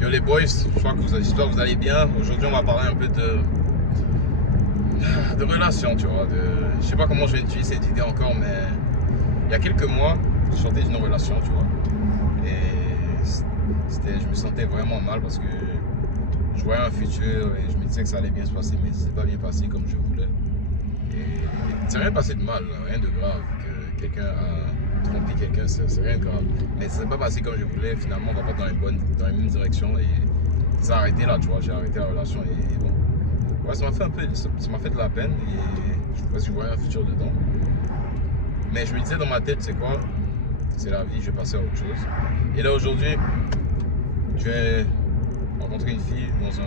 Yo les boys, j'espère que vous allez bien. Aujourd'hui on va parler un peu de relations, tu vois. Je sais pas comment je vais utiliser cette idée encore, mais il y a quelques mois, je sortais d'une relation, tu vois. Et je me sentais vraiment mal parce que je voyais un futur et je me disais que ça allait bien se passer, mais c'est pas bien passé comme je voulais. Et c'est rien passé de mal, rien de grave. Que quelqu'un a trompé quelqu'un, c'est rien de grave. Mais ça s'est pas passé comme je voulais. Finalement, on va pas dans la même direction et ça a arrêté là, tu vois. J'ai arrêté la relation et bon. Ouais, ça m'a fait de la peine et parce que je voyais un futur dedans. Mais je me disais dans ma tête, c'est quoi? C'est la vie, je vais passer à autre chose. Et là aujourd'hui, je vais rencontrer une fille dans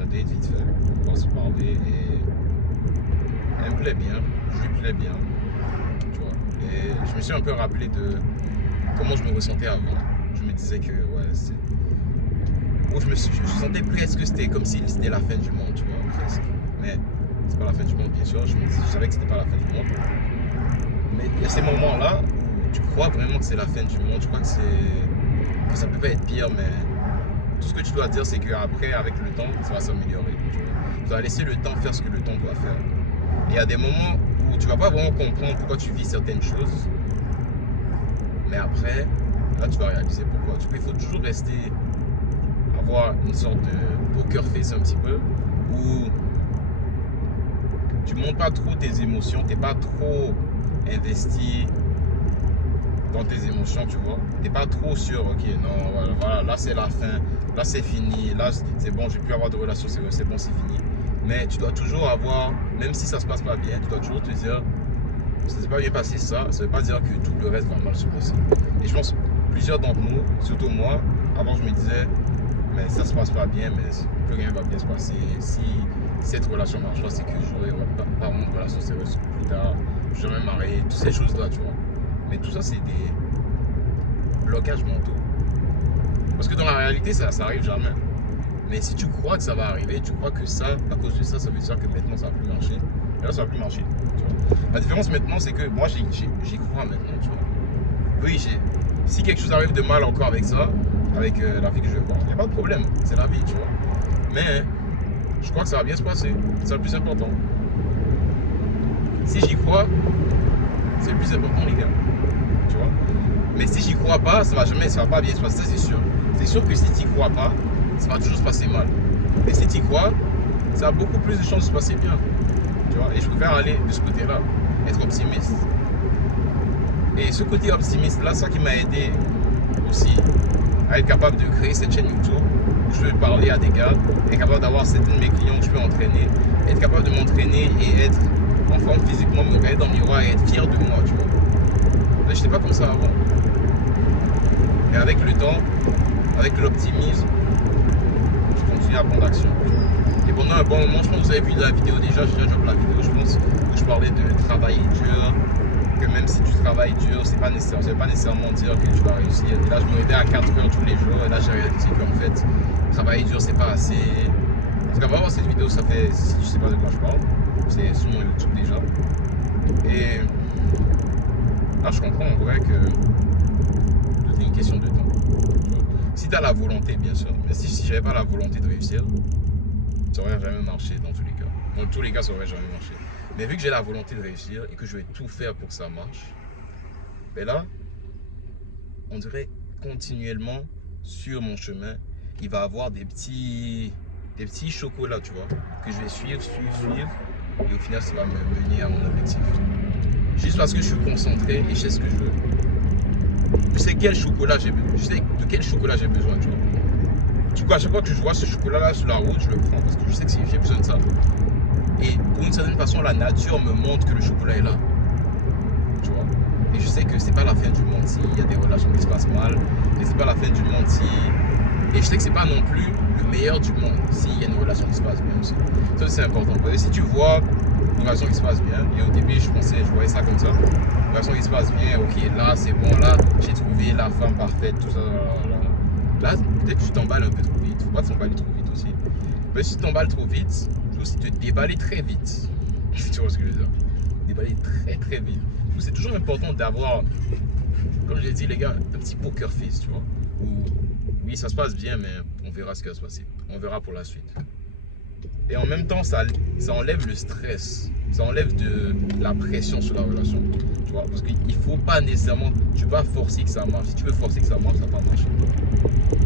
un date vite fait. On va se parler et elle me plaît bien, je lui plais bien, tu vois. Et je me suis un peu rappelé de comment je me ressentais avant. Je me disais que, ouais, c'est... je sentais presque que c'était comme si c'était la fin du monde, tu vois, presque. Mais c'est pas la fin du monde, bien sûr. Je savais que c'était pas la fin du monde. Mais il y a ces moments-là où tu crois vraiment que c'est la fin du monde. Tu crois que ça peut pas être pire, mais tout ce que tu dois dire, c'est qu'après, avec le temps, ça va s'améliorer. Tu dois laisser le temps faire ce que le temps doit faire. Et il y a des moments où tu vas pas vraiment comprendre pourquoi tu vis certaines choses. Mais après, là, tu vas réaliser pourquoi. Du coup, il faut toujours avoir une sorte de poker face un petit peu, où tu montres pas trop tes émotions, t'es pas trop investi dans tes émotions, tu vois. T'es pas trop sûr, ok, non, voilà, là c'est la fin, là c'est fini, là c'est bon, je vais plus avoir de relation, c'est bon, c'est fini. Mais tu dois toujours avoir, même si ça se passe pas bien, tu dois toujours te dire, ça s'est pas bien passé ça veut pas dire que tout le reste va mal se passer. Et je pense que plusieurs d'entre nous, surtout moi, avant je me disais, mais ça se passe pas bien, mais plus rien va bien se passer. Si cette relation marche pas, c'est que je n'aurai pas mon relation sérieuse plus tard, je vais me marier, toutes ces choses-là, tu vois. Mais tout ça, c'est des blocages mentaux. Parce que dans la réalité, ça arrive jamais. Mais si tu crois que ça va arriver, tu crois que ça, à cause de ça, ça veut dire que maintenant ça va plus marcher. Et là, ça va plus marcher. Tu vois. La différence maintenant, c'est que moi, j'y crois maintenant, tu vois. Oui, si quelque chose arrive de mal encore avec ça, avec la vie que je vais voir, il n'y a pas de problème. C'est la vie, tu vois. Mais je crois que ça va bien se passer. C'est le plus important. Si j'y crois, c'est le plus important, les gars. Tu vois. Mais si j'y crois pas, ça va pas bien se passer, ça c'est sûr. C'est sûr que si tu n'y crois pas, ça va toujours se passer mal. Mais si tu y crois, ça a beaucoup plus de chances de se passer bien. Tu vois. Et je préfère aller de ce côté-là, être optimiste. Et ce côté optimiste là, ça qui m'a aidé aussi à être capable de créer cette chaîne YouTube où je peux parler à des gars, être capable d'avoir certains de mes clients que je peux entraîner, être capable de m'entraîner et être en forme physiquement, me regarder dans le miroir et être fier de moi, tu vois. Là, je n'étais pas comme ça avant. Et avec le temps, avec l'optimisme, je continue à prendre action. Et pendant un bon moment, je pense que vous avez vu la vidéo déjà, j'ai déjà la vidéo, je pense, où je parlais de travailler dur, que même si tu travailles dur, ça ne veut pas nécessairement dire que tu vas réussir. Et là, je me réveille à 4 heures tous les jours, et là, j'ai réalisé qu'en fait, travailler dur, c'est pas assez. En tout cas, va voir cette vidéo, ça fait, si je sais pas de quoi je parle, c'est sur mon YouTube déjà. Et là, je comprends en vrai que tout est une question de temps. Si tu as la volonté, bien sûr, mais si j'avais pas la volonté de réussir, ça aurait jamais marché dans tous les cas. Dans tous les cas, ça aurait jamais marché. Mais vu que j'ai la volonté de réussir et que je vais tout faire pour que ça marche, ben là, on dirait continuellement sur mon chemin, il va y avoir des petits chocolats, tu vois, que je vais suivre, et au final, ça va me mener à mon objectif. Juste parce que je suis concentré et je sais ce que je veux. Je sais quel chocolat j'ai besoin, je sais de quel chocolat j'ai besoin, tu vois. Du coup, à chaque fois que je vois ce chocolat-là sur la route, je le prends parce que je sais que j'ai besoin de ça. Et pour une certaine façon, la nature me montre que le chocolat est là. Tu vois. Et je sais que c'est pas la fin du monde s'il y a des relations qui se passent mal. Et c'est pas la fin du monde si... Et je sais que c'est pas non plus le meilleur du monde s'il y a une relation qui se passe bien aussi. Ça, c'est important. Parce que si tu vois une relation qui se passe bien, et au début, je voyais ça comme ça. Une relation qui se passe bien, ok, là, c'est bon, là, j'ai trouvé la femme parfaite, tout ça, là, peut-être que tu t'emballes un peu trop vite. Faut pas t'emballer trop vite aussi. Mais si tu t'emballes trop vite, tu peux aussi te déballer très vite. Tu vois ce que je veux dire? Déballer très très vite. Donc c'est toujours important d'avoir, comme je l'ai dit les gars, un petit poker face, tu vois. Où oui, ça se passe bien, mais on verra ce qui va se passer. On verra pour la suite. Et en même temps, ça enlève le stress. Ça enlève de la pression sur la relation. Tu vois, parce qu'il ne faut pas nécessairement, tu ne peux pas forcer que ça marche. Si tu veux forcer que ça marche, ça ne va pas marcher.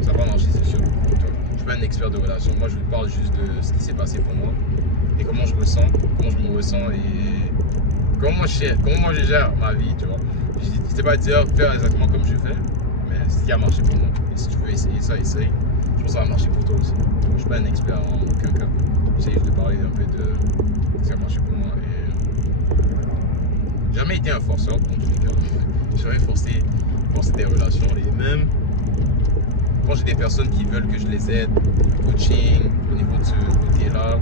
Ça va marcher, c'est sûr. Je ne suis pas un expert de relation. Moi, je vous parle juste de ce qui s'est passé pour moi. Et comment je ressens, comment je me ressens et comment moi je gère ma vie, tu vois. Je ne sais pas dire faire exactement comme je fais, mais ce qui a marché pour moi. Et si tu veux essayer ça, essaye. Je pense que ça va marcher pour toi aussi. Je ne suis pas un expert en aucun cas. J'essaie juste de parler un peu de ce qui a marché pour moi. Et j'ai jamais été un forceur, dans tous les cas. J'ai jamais forcé des relations. Et même quand j'ai des personnes qui veulent que je les aide, coaching, au niveau de ce côté-là,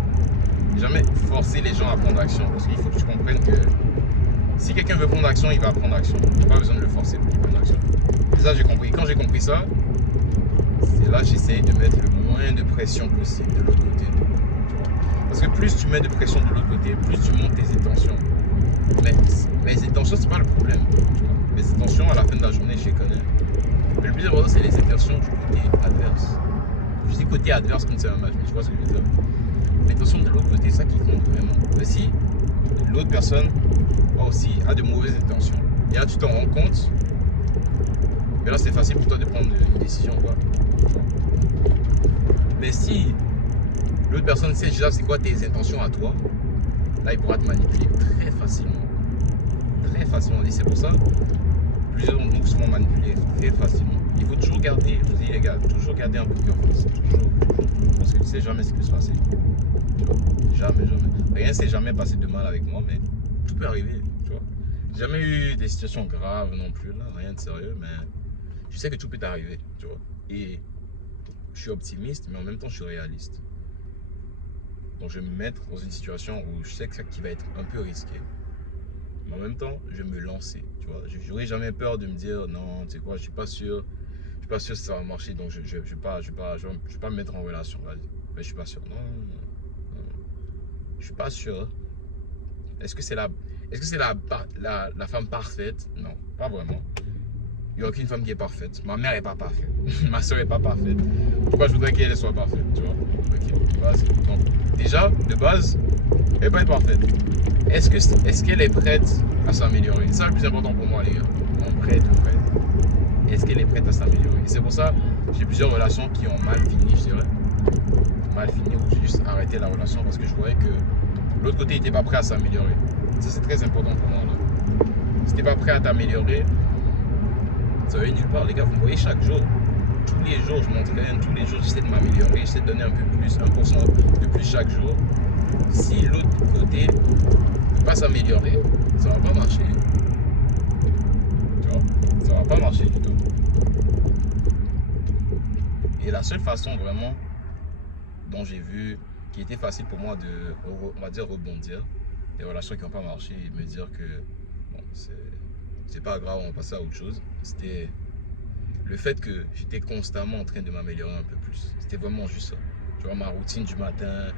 jamais forcer les gens à prendre action. Parce qu'il faut que tu comprennes que si quelqu'un veut prendre action, il va prendre action. Il n'y a pas besoin de le forcer pour qu'il prenne action. C'est ça j'ai compris. Quand j'ai compris ça, c'est là que j'essaye de mettre le moins de pression possible de l'autre côté. Parce que plus tu mets de pression de l'autre côté, plus tu montes tes intentions. Mais mes intentions, c'est pas le problème. Mes intentions, à la fin de la journée, je les connais. Mais le plus important, c'est les intentions du côté adverse. Je dis côté adverse comme c'est un match, mais tu vois ce que je veux dire. L'intention de l'autre côté, c'est ça qui compte vraiment. Mais si l'autre personne a de mauvaises intentions, et là tu t'en rends compte, mais là c'est facile pour toi de prendre une décision, quoi. Mais si l'autre personne sait déjà c'est quoi tes intentions à toi, là il pourra te manipuler très facilement. Très facilement. Et c'est pour ça plusieurs d'entre nous sont manipulés très facilement. Il faut toujours garder, je vous dis les gars, toujours garder un peu de confiance. Toujours. Parce que tu sais jamais ce qui peut se passer. Jamais. Rien ne s'est jamais passé de mal avec moi, mais tout peut arriver. Tu vois. J'ai jamais eu des situations graves non plus, là, rien de sérieux, mais je sais que tout peut arriver. Tu vois. Et je suis optimiste, mais en même temps je suis réaliste. Donc je vais me mettre dans une situation où je sais que ça qui va être un peu risqué. Mais en même temps, je vais me lancer. Tu vois. Je n'aurai jamais peur de me dire non, tu sais quoi, je suis pas sûr. Je suis pas sûr si ça va marcher, donc je vais pas me mettre en relation. Mais je suis pas sûr. Non. Je suis pas sûr. Est-ce que c'est la femme parfaite? Non, pas vraiment. Il n'y a aucune femme qui est parfaite. Ma mère n'est pas parfaite. Ma soeur n'est pas parfaite. Pourquoi je voudrais qu'elle soit parfaite, tu vois? Ok, vas-y. Donc, déjà, de base, elle n'est pas parfaite. Est-ce qu'elle est prête à s'améliorer? C'est ça le plus important pour moi, les gars. Prête. Est-ce qu'elle est prête à s'améliorer? Et c'est pour ça que j'ai plusieurs relations qui ont mal fini, je dirais. Mal fini, où j'ai juste arrêté la relation parce que je voyais que l'autre côté n'était pas prêt à s'améliorer. Ça, c'est très important pour moi. Là. Si tu n'es pas prêt à t'améliorer, ça va aller nulle part. Les gars, vous me voyez chaque jour. Tous les jours, je m'entraîne. Tous les jours, j'essaie de m'améliorer. J'essaie de donner un peu plus, 1% de plus chaque jour. Si l'autre côté ne peut pas s'améliorer, ça ne va pas marcher. Tu vois, ça ne va pas marcher du tout. Et la seule façon vraiment dont j'ai vu qui était facile pour moi de, on va dire, rebondir des relations qui n'ont pas marché et me dire que bon, c'est pas grave, on va passer à autre chose. C'était le fait que j'étais constamment en train de m'améliorer un peu plus. C'était vraiment juste ça. Tu vois, ma routine du matin,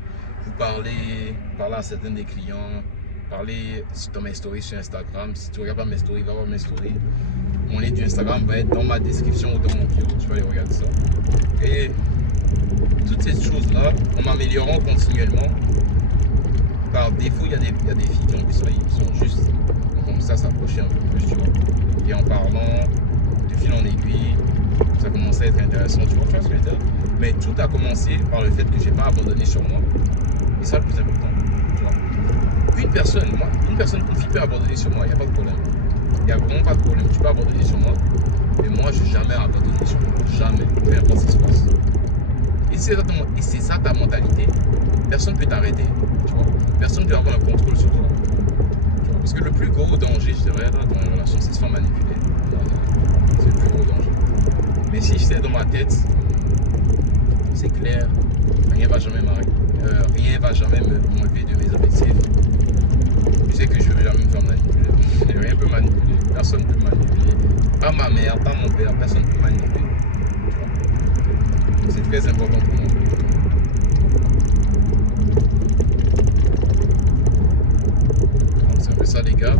vous parler à certains des clients, parler dans mes stories sur Instagram. Si tu regardes pas mes stories, va voir mes stories. Mon lien du Instagram va être dans ma description ou dans mon bio. Tu vas aller regarder ça. Et toutes ces choses-là, en m'améliorant continuellement, par défaut, il y a des filles qui ont vu ça, qui sont juste comme ça s'approcher un peu plus, tu vois. Et en parlant, de fil en aiguille, ça commençait à être intéressant, tu vois ce que je veux dire. Mais tout a commencé par le fait que je n'ai pas abandonné sur moi. Et ça, le plus important, tu vois. Une personne confie peut abandonner sur moi, il n'y a pas de problème. Il n'y a vraiment pas de problème, tu peux abandonner sur moi. Mais moi, je n'ai jamais abandonné sur moi. Jamais, peu importe ce qui se passe. Et c'est ça ta mentalité. Personne ne peut t'arrêter, tu vois. Personne ne peut avoir un contrôle sur toi. Tu vois. Parce que le plus gros danger, je dirais, dans une relation, c'est de se faire manipuler. C'est le plus gros danger. Mais si je sais dans ma tête, c'est clair, rien ne va jamais m'arrêter. Rien ne va jamais m'enlever de mes objectifs. Je sais que je ne vais jamais me faire manipuler. Rien ne peut manipuler. Personne ne peut manipuler. Pas ma mère, pas mon père, personne ne peut manipuler. C'est très important pour moi. Donc c'est un peu ça les gars.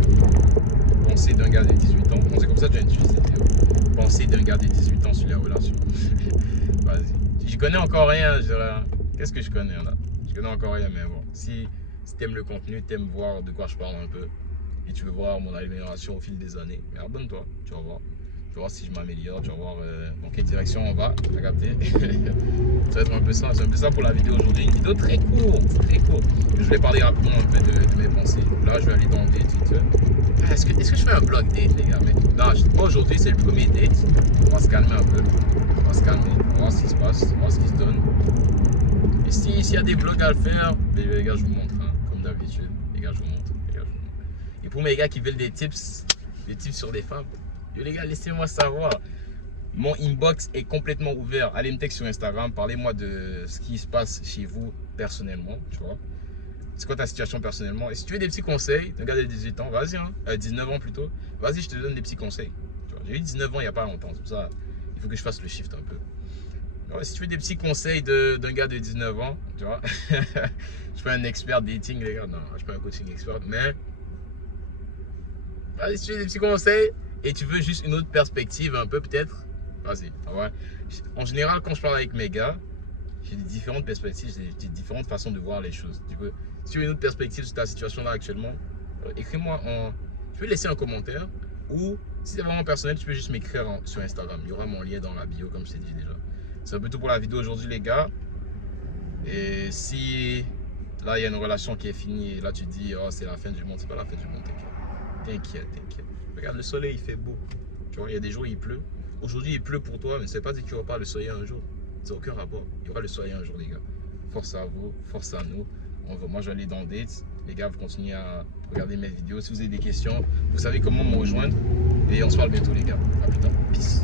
Pensez d'un gars de 18 ans. C'est comme ça que j'ai utilisé cette vidéo. Pensez d'un gars de 18 ans sur les relations. J'y connais encore rien, je dirais. Qu'est-ce que je connais là? Je connais encore rien, mais bon. Si t'aimes le contenu, t'aimes voir de quoi je parle un peu, et tu veux voir mon amélioration au fil des années, mais abonne-toi, tu vas voir. Tu vas voir si je m'améliore, tu vas voir dans quelle direction on va, t'as capté. Ça va être un peu ça, c'est un peu ça pour la vidéo aujourd'hui. Une vidéo très courte, très courte. Je vais parler rapidement un peu de mes pensées. Là, je vais aller dans le date vite fait. Est-ce que je fais un vlog date, les gars? Mais là, aujourd'hui, c'est le premier date. On va se calmer un peu. On va se calmer, on va voir ce qui se passe, on va voir ce qui se donne. Et s'il y a des vlogs à le faire, les gars, je vous montre, hein, comme d'habitude. Les gars, je vous montre. Et pour mes gars qui veulent des tips sur les femmes, les gars, laissez-moi savoir. Mon inbox est complètement ouvert. Allez me texter sur Instagram, parlez-moi de ce qui se passe chez vous personnellement, tu vois. C'est quoi ta situation personnellement? Et si tu veux des petits conseils, d'un gars de 18 ans, vas-y, hein, 19 ans plutôt, vas-y, je te donne des petits conseils. J'ai eu 19 ans il n'y a pas longtemps, c'est pour ça il faut que je fasse le shift un peu. Alors, si tu veux des petits conseils d'un gars de 19 ans, tu vois, je suis pas un expert dating, les gars, non, je suis pas un coaching expert, mais vas-y, si tu veux des petits conseils et tu veux juste une autre perspective un peu peut-être, vas-y. Ouais. En général, quand je parle avec mes gars, j'ai des différentes perspectives, j'ai des différentes façons de voir les choses. Si tu veux une autre perspective sur ta situation là actuellement, écris-moi tu peux laisser un commentaire ou si c'est vraiment personnel, tu peux juste m'écrire sur Instagram. Il y aura mon lien dans la bio comme je t'ai dit déjà. C'est un peu tout pour la vidéo aujourd'hui les gars. Et si là il y a une relation qui est finie et là tu te dis oh c'est la fin du monde, c'est pas la fin du monde, t'inquiète. Regarde le soleil il fait beau. Tu vois, il y a des jours où il pleut. Aujourd'hui il pleut pour toi, mais c'est pas dit qu'il n'y aura pas le soleil un jour. C'est aucun rapport. Il y aura le soleil un jour les gars. Force à vous, force à nous. Moi je vais aller dans le date. Les gars, vous continuez à regarder mes vidéos. Si vous avez des questions, vous savez comment me rejoindre. Et on se parle bientôt les gars. A plus tard. Peace.